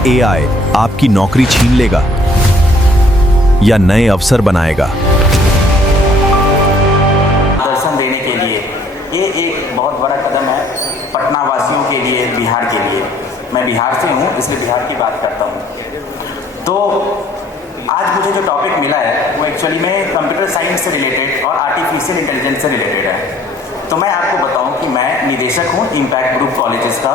AI आपकी नौकरी छीन लेगा या नए अवसर बनाएगा? दर्शन देने के लिए ये एक बहुत बड़ा कदम है पटना वासियों के लिए, बिहार के लिए। मैं बिहार से हूँ, इसलिए बिहार की बात करता हूँ। तो आज मुझे जो टॉपिक मिला है वो एक्चुअली में कंप्यूटर साइंस से रिलेटेड और आर्टिफिशियल इंटेलिजेंस से रिलेटेड है। तो मैं आपको बताऊं कि मैं निदेशक हूं इम्पैक्ट ग्रुप कॉलेजेस का,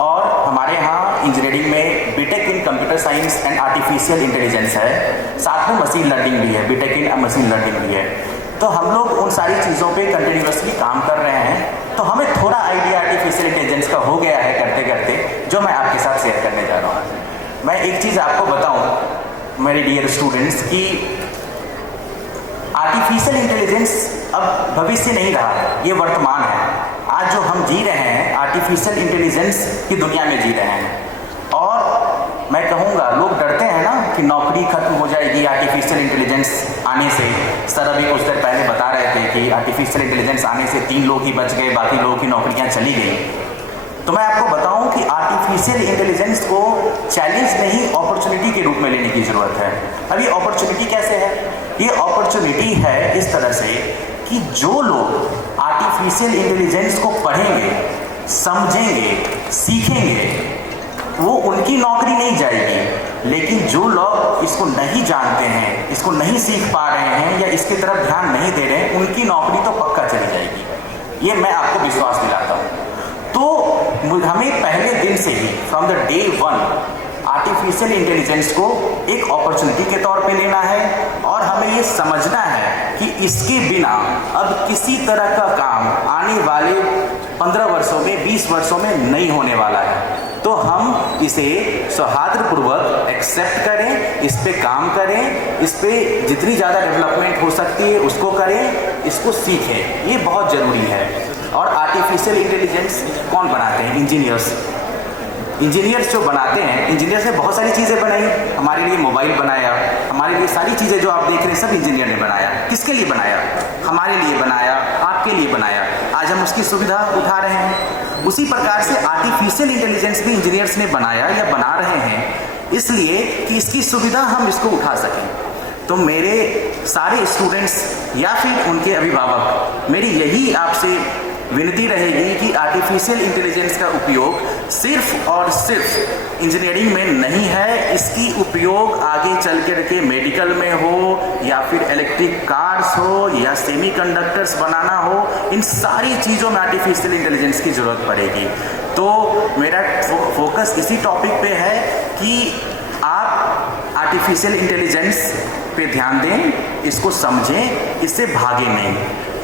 और हमारे यहाँ इंजीनियरिंग में BTech in computer science and artificial intelligence है, साथ में मशीन लर्निंग भी है, बीटेक इन मशीन लर्निंग भी है। तो हम लोग उन सारी चीज़ों पे कंटिन्यूअसली काम कर रहे हैं। तो हमें थोड़ा आइडिया आर्टिफिशियल इंटेलिजेंस का हो गया है करते करते, जो मैं आपके साथ शेयर करने जा रहा हूँ। मैं एक चीज़ आपको बताऊँ मेरे डियर स्टूडेंट्स की आर्टिफिशियल इंटेलिजेंस अब भविष्य नहीं रहा है, ये वर्तमान है। आज जो हम जी रहे हैं आर्टिफिशियल इंटेलिजेंस की दुनिया में जी रहे हैं। और मैं कहूँगा लोग डरते हैं ना कि नौकरी खत्म हो जाएगी आर्टिफिशियल इंटेलिजेंस आने से। सर अभी कुछ देर पहले बता रहे थे कि आर्टिफिशियल इंटेलिजेंस आने से 3 लोग ही बच गए, बाकी लोगों की नौकरियाँ चली गई। तो मैं आपको बताऊं कि आर्टिफिशियल इंटेलिजेंस को चैलेंज नहीं अपॉर्चुनिटी के रूप में लेने की ज़रूरत है। अब ये अपॉर्चुनिटी कैसे है? ये अपॉर्चुनिटी है इस तरह से कि जो लोग आर्टिफिशियल इंटेलिजेंस को पढ़ेंगे, समझेंगे, सीखेंगे, वो उनकी नौकरी नहीं जाएगी। लेकिन जो लोग इसको नहीं जानते हैं, इसको नहीं सीख पा रहे हैं या इसकी तरफ ध्यान नहीं दे रहे हैं, उनकी नौकरी तो पक्का चली जाएगी। ये मैं आपको विश्वास दिलाता हूँ। तो हमें पहले दिन से ही from the day 1 artificial intelligence को एक अपॉर्चुनिटी के तौर पे लेना है, और हमें ये समझना है कि इसके बिना अब किसी तरह का काम आने वाले 15 वर्षों में, 20 वर्षों में नहीं होने वाला है। तो हम इसे सौहार्दपूर्वक एक्सेप्ट करें, इस पे काम करें, इस पे जितनी ज़्यादा डेवलपमेंट हो सकती है उसको करें, इसको सीखें। ये बहुत ज़रूरी है। और आर्टिफिशियल इंटेलिजेंस कौन बनाते हैं? इंजीनियर्स। इंजीनियर्स जो बनाते हैं, इंजीनियर्स ने बहुत सारी चीज़ें बनाई। हमारे लिए मोबाइल बनाया, हमारे लिए सारी चीज़ें जो आप देख रहे हैं सब इंजीनियर ने बनाया। किसके लिए बनाया? हमारे लिए बनाया, आपके लिए बनाया। आज हम उसकी सुविधा उठा रहे हैं। उसी प्रकार से आर्टिफिशियल इंटेलिजेंस भी इंजीनियर्स ने बनाया या बना रहे हैं, इसलिए कि इसकी सुविधा हम इसको उठा सकें। तो मेरे सारे स्टूडेंट्स या फिर उनके अभिभावक, मेरी यही आपसे विनती रहेगी कि आर्टिफिशियल इंटेलिजेंस का उपयोग सिर्फ और सिर्फ इंजीनियरिंग में नहीं है, इसकी उपयोग आगे चल के मेडिकल में हो या फिर इलेक्ट्रिक कार्स हो या सेमीकंडक्टर्स बनाना हो, इन सारी चीज़ों में आर्टिफिशियल इंटेलिजेंस की ज़रूरत पड़ेगी। तो मेरा फोकस इसी टॉपिक पे है कि आप आर्टिफिशियल इंटेलिजेंस पे ध्यान दें, इसको समझें, इससे भागे नहीं।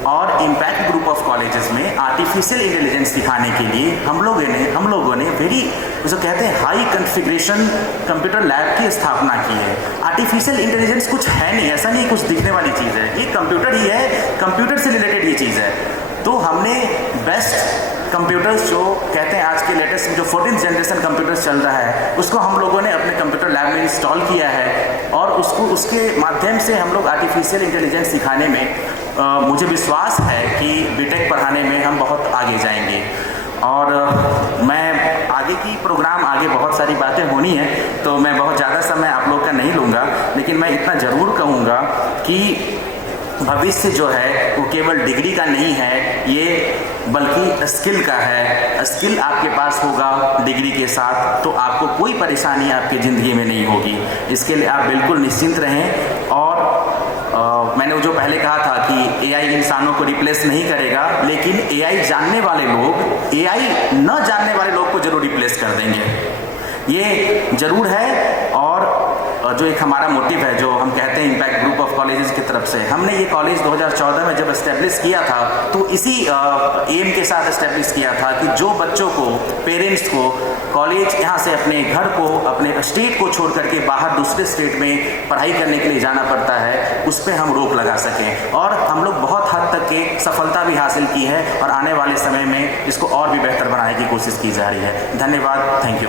और इम्पैक्ट ग्रुप ऑफ कॉलेजेस में आर्टिफिशियल इंटेलिजेंस सिखाने के लिए हम लोगों ने वेरी जो कहते हैं हाई कॉन्फ़िगरेशन कंप्यूटर लैब की स्थापना की है। आर्टिफिशियल इंटेलिजेंस कुछ है नहीं, ऐसा नहीं कुछ दिखने वाली चीज़ है, ये कंप्यूटर ही है, कंप्यूटर से रिलेटेड ये चीज़ है। तो हमने बेस्ट कंप्यूटर्स जो कहते हैं आज के लेटेस्ट जो 14th जनरेशन कंप्यूटर्स चल रहा है, उसको हम लोगों ने अपने कंप्यूटर लैब में इंस्टॉल किया है, और उसके माध्यम से हम लोग आर्टिफिशियल इंटेलिजेंस सिखाने में मुझे विश्वास है कि बीटेक पढ़ाने में हम बहुत आगे जाएंगे। और मैं आगे की प्रोग्राम, आगे बहुत सारी बातें होनी है, तो मैं बहुत ज़्यादा समय आप लोग का नहीं लूँगा, लेकिन मैं इतना ज़रूर कहूँगा कि भविष्य जो है वो केवल डिग्री का नहीं है, ये बल्कि स्किल का है। स्किल आपके पास होगा डिग्री के साथ तो आपको कोई परेशानी आपकी ज़िंदगी में नहीं होगी। इसके लिए आप बिल्कुल निश्चिंत रहें। और मैंने जो पहले कहा था कि एआई इंसानों को रिप्लेस नहीं करेगा, लेकिन एआई जानने वाले लोग एआई न जानने वाले लोग को जरूर रिप्लेस कर देंगे, ये जरूर है। और जो एक हमारा मोटिव है, जो हम कहते हैं इम्पैक्ट ग्रुप ऑफ कॉलेजेस की तरफ से, हमने ये कॉलेज 2014 में जब एस्टेब्लिश किया था तो इसी एम के साथ एस्टेब्लिश किया था कि जो बच्चों को, पेरेंट्स को कॉलेज यहाँ से अपने घर को, अपने स्टेट को छोड़ करके बाहर दूसरे स्टेट में पढ़ाई करने के लिए जाना पड़ता है, उस पर हम रोक लगा सकें। और हम लोग बहुत हद तक के सफलता भी हासिल की है, और आने वाले समय में इसको और भी बेहतर बनाने की कोशिश की जा रही है। धन्यवाद, थैंक यू।